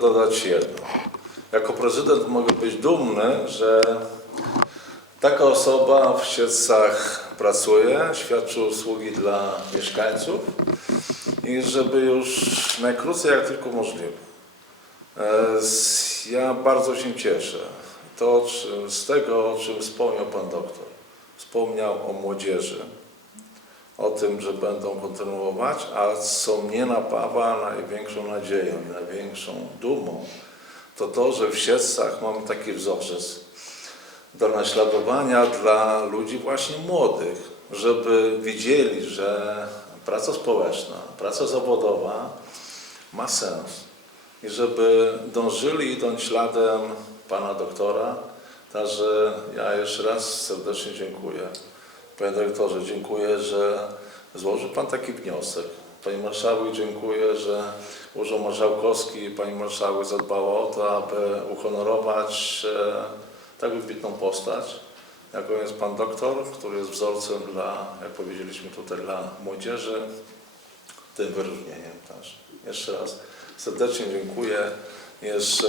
dodać jedno. Jako prezydent mogę być dumny, że taka osoba w Siedlcach pracuje, świadczy usługi dla mieszkańców i żeby już najkrócej jak tylko możliwe. E, Ja bardzo się cieszę. To z tego, o czym wspomniał Pan doktor. Wspomniał o młodzieży, o tym, że będą kontynuować, a co mnie napawa największą nadzieją największą dumą, to to, że w Siedlcach mamy taki wzorzec do naśladowania dla ludzi właśnie młodych, żeby widzieli, że praca społeczna, praca zawodowa ma sens i żeby dążyli idąc śladem pana doktora. Także ja jeszcze raz serdecznie dziękuję. Panie dyrektorze, dziękuję, że złożył pan taki wniosek. Pani marszałek, dziękuję, że Urząd Marszałkowski i pani marszałek zadbała o to, aby uhonorować e, tak wybitną postać, jaką jest pan doktor, który jest wzorcem dla, jak powiedzieliśmy tutaj, dla młodzieży, tym wyróżnieniem też. Jeszcze raz serdecznie dziękuję. Jeszcze